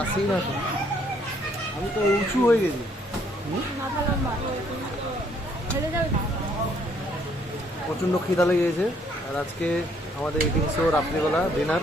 আসেই না তো, আমি তো উঁচু হয়ে গেছি। প্রচণ্ড খিদা লেগে গেছে। আর আজকে আমাদের ইটিং শো রাত্রিবেলা ডিনার।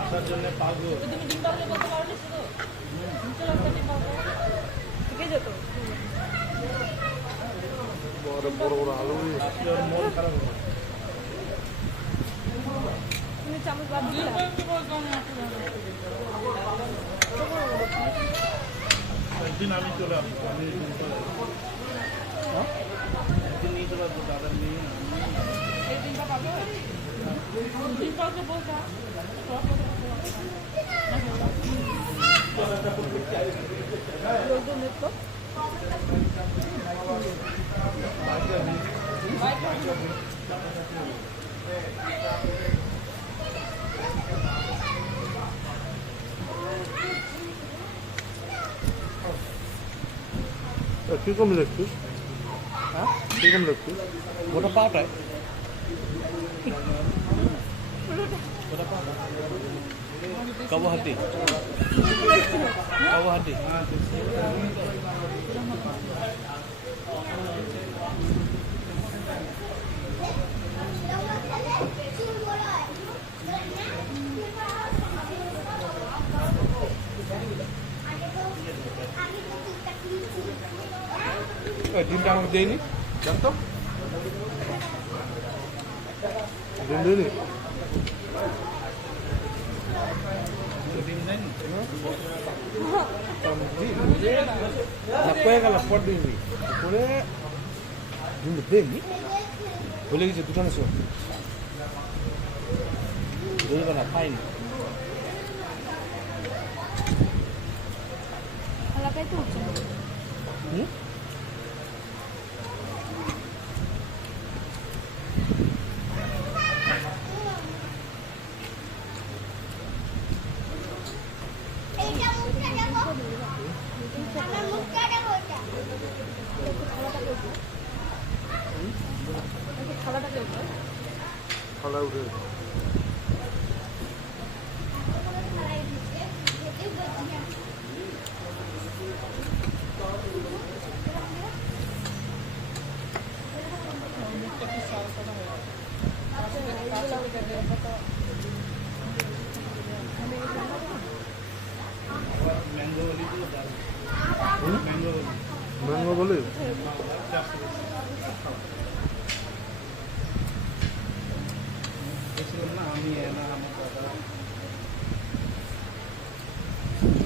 আসার জন্য পাগল বড় বড় বড় আলু, মন খারাপ হবে। একদিন আমি চলে আসবো, আমি একদিন নিয়ে চলে আসবো, দাদা নিয়ে কিরকম দেখছিস? হ্যাঁ কিরকম দেখছিস? ওটা পাওটায় কব হাতি কব হাতি ডিমটা আমাকে দেয়নি জানতো ডিম দিলি? ডিম দেয়নি কয়ে গেল পর দিবি করে ডিম দেয়নি, ভুলে গেছে দোকানে শো বলবে না খাইনি খালা উঠে ম্যাঙ্গো বলে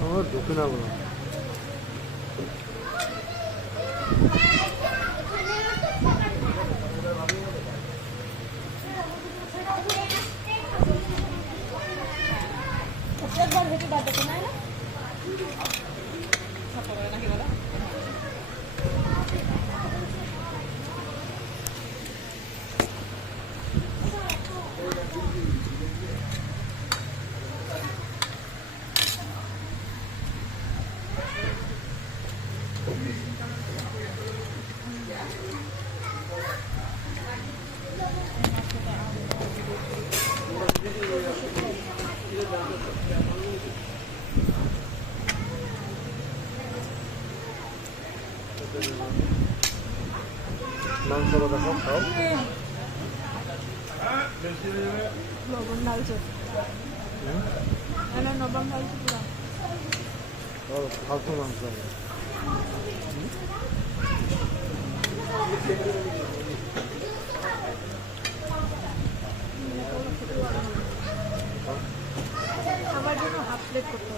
আমার ঢুকে না বলো। মাংস কথা সব খাও, লবণ ঢালছে, লবণ ঢালছে পুরো ফালতু মাংস। খাবার জন্য হাফ প্লেট করতে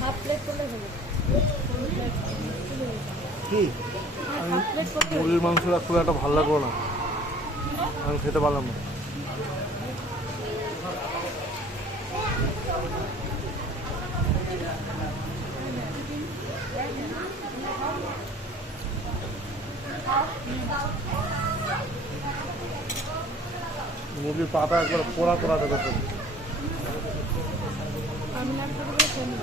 হাফ প্লেট করলে হবে কি হাফ প্লেট করলে মুরগির মাংসটা খুব একটা ভালো লাগলো না, আমি খেতে পারলাম না। মুরগির পাতা একবার পোড়া পোড়া দেখাচ্ছে। আমি না করে ফেলি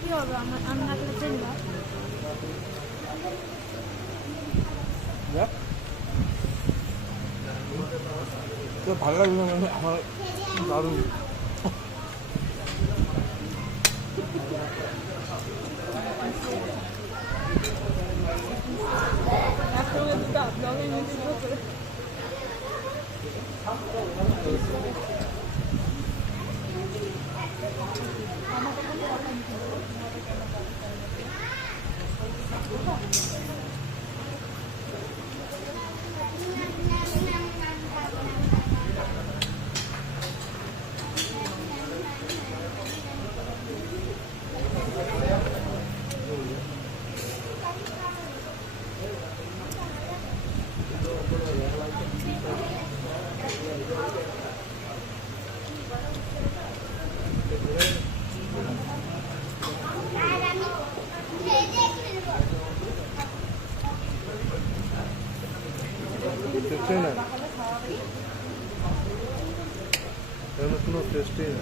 কি হবে আমি না করে ফেলি না তো ভালো লাগলো না, আমার দারুণ। একসঙ্গে দুটো ব্লগে নিয়ে করে টেস্টই না, এর কোনো টেস্টই না।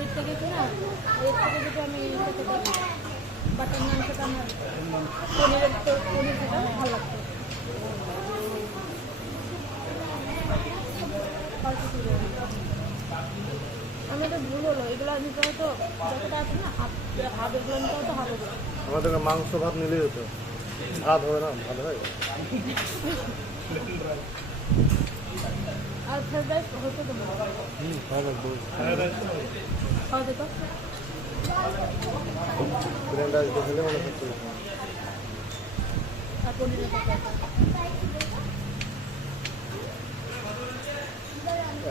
এর থেকে কি না এর থেকে যদি আমি খেতে পারি বাটার নান খেতে আমার পনিরের তো পনির খেতে ভালো লাগতো। আমি তো ভুল হলো এগুলো নিতে হতো যতটা আছে না হাফ এগুলো নিতে হতো হাফ এগুলো আমাদেরকে মাংস ভাত নিলেই হতো, ভাত হবে না, ভালো হয়। আর ফ্রাইড রাইস হতো তো ভালো ভালো লাগবে। খাওয়া যেত ব্রেন্ড আসবে খেলে মনে হচ্ছে আর পনিরের তরকারি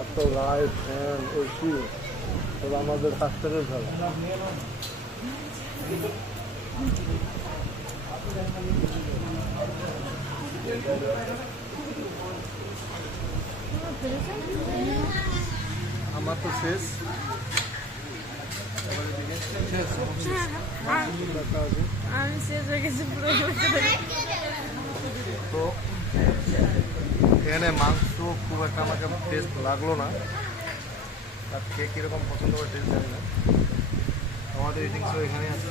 এত লাইট ফ্যান এসি, তবে আমাদের কাছ থেকে ভালো। আমার তো শেষ, আমি শেষ হয়ে গেছি পুরো তো এখানে মাংস খুব একটা আমাকে টেস্ট লাগলো না, আর কে কীরকম পছন্দ করে টেস্ট জানি না। আমাদের ইটিং শো এখানে আছে।